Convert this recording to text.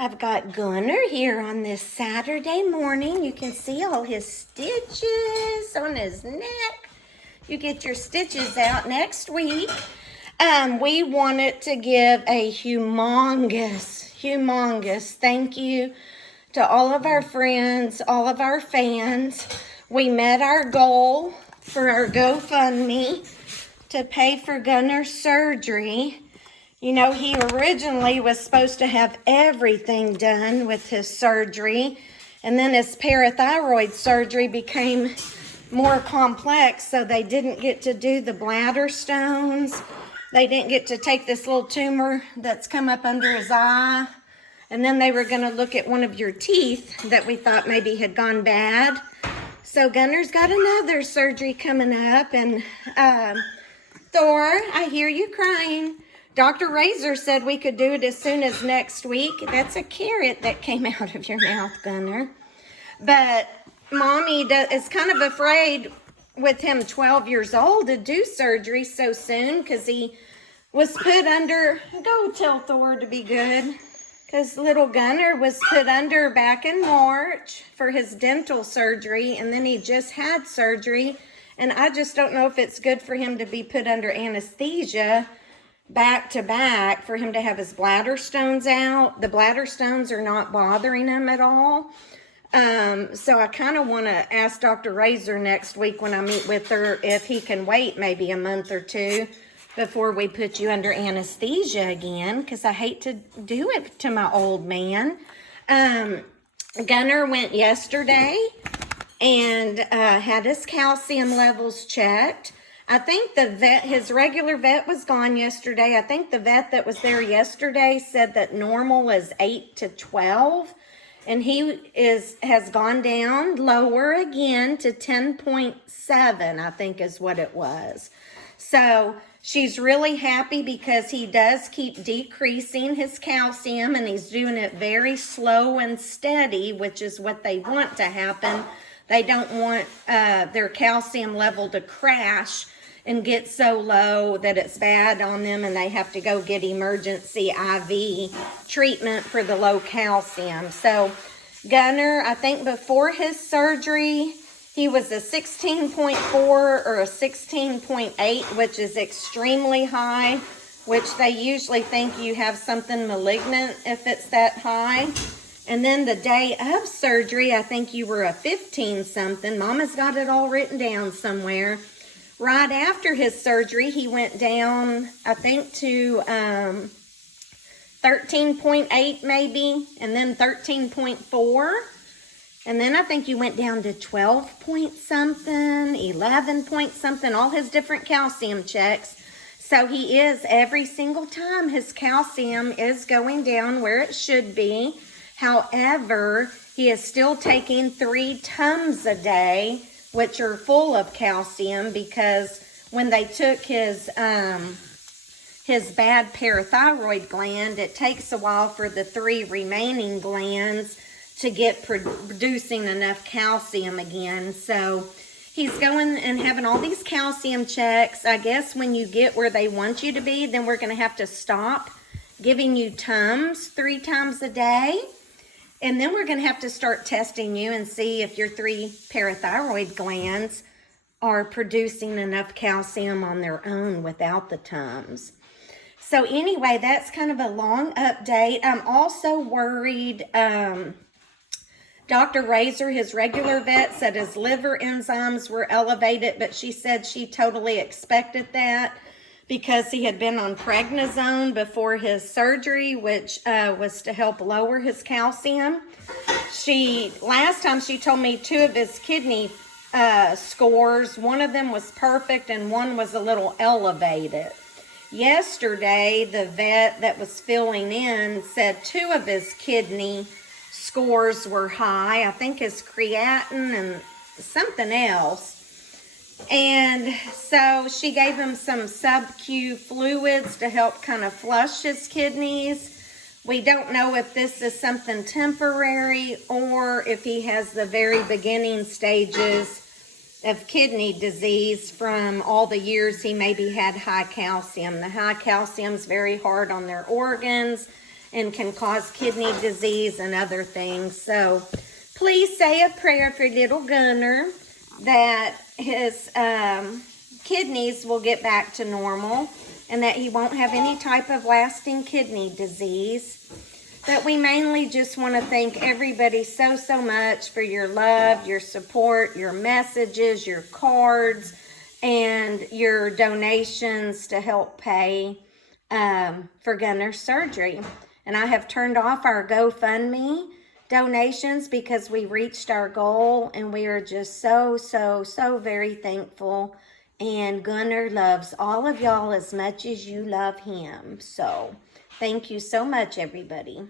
I've got Gunnar here on this Saturday morning. You can see all his stitches on his neck. You get your stitches out next week. We wanted to give a humongous thank you to all of our friends, all of our fans. We met our goal for our GoFundMe to pay for Gunnar's surgery. You know, he originally was supposed to have everything done with his surgery, and then his parathyroid surgery became more complex, so they didn't get to do the bladder stones. They didn't get to take this little tumor that's come up under his eye, and then they were going to look at one of your teeth that we thought maybe had gone bad. So Gunnar's got another surgery coming up, and Thor, I hear you crying. Dr. Razor said we could do it as soon as next week. That's a carrot that came out of your mouth, Gunnar. But Mommy is kind of afraid with him 12 years old to do surgery so soon because he was put under, go tell Thor to be good, because little Gunnar was put under back in March for his dental surgery, and then he just had surgery, and I just don't know if it's good for him to be put under anesthesia back to back for him to have his bladder stones out. The bladder stones are not bothering him at all. So I kind of want to ask Dr. Razor next week when I meet with her if he can wait maybe a month or two before we put you under anesthesia again, because I hate to do it to my old man. Gunnar went yesterday and had his calcium levels checked. I think the vet, his regular vet was gone yesterday. I think the vet that was there yesterday said that normal is 8 to 12. And he has gone down lower again to 10.7, I think is what it was. So she's really happy because he does keep decreasing his calcium, and he's doing it very slow and steady, which is what they want to happen. They don't want their calcium level to crash and get so low that it's bad on them and they have to go get emergency IV treatment for the low calcium. So Gunnar, I think before his surgery, he was a 16.4 or a 16.8, which is extremely high, which they usually think you have something malignant if it's that high. And then the day of surgery, I think you were a 15 something. Mama's got it all written down somewhere. Right after his surgery, he went down, I think, to 13.8 maybe, and then 13.4. And then I think you went down to 12 point something, 11 point something, all his different calcium checks. So he is, every single time, his calcium is going down where it should be. However, he is still taking 3 Tums a day, which are full of calcium, because when they took his bad parathyroid gland, it takes a while for the 3 remaining glands to get producing enough calcium again. So he's going and having all these calcium checks. I guess when you get where they want you to be, then we're going to have to stop giving you Tums 3 times a day. And then we're going to have to start testing you and see if your 3 parathyroid glands are producing enough calcium on their own without the Tums. So anyway, that's kind of a long update. I'm also worried. Dr. Razor, his regular vet, said his liver enzymes were elevated, but she said she totally expected that because he had been on prednisone before his surgery, which was to help lower his calcium. Last time she told me 2 of his kidney scores, one of them was perfect and one was a little elevated. Yesterday, the vet that was filling in said 2 of his kidney scores were high. I think his creatinine and something else. And so she gave him some sub-Q fluids to help kind of flush his kidneys. We don't know if this is something temporary or if he has the very beginning stages of kidney disease from all the years he maybe had high calcium. The high calcium is very hard on their organs, and can cause kidney disease and other things. So please say a prayer for little Gunnar that his kidneys will get back to normal and that he won't have any type of lasting kidney disease. But we mainly just want to thank everybody so much for your love, your support, your messages, your cards, and your donations to help pay for Gunnar's surgery. And I have turned off our GoFundMe donations because we reached our goal, and we are just so very thankful. And Gunnar loves all of y'all as much as you love him. So thank you so much, everybody.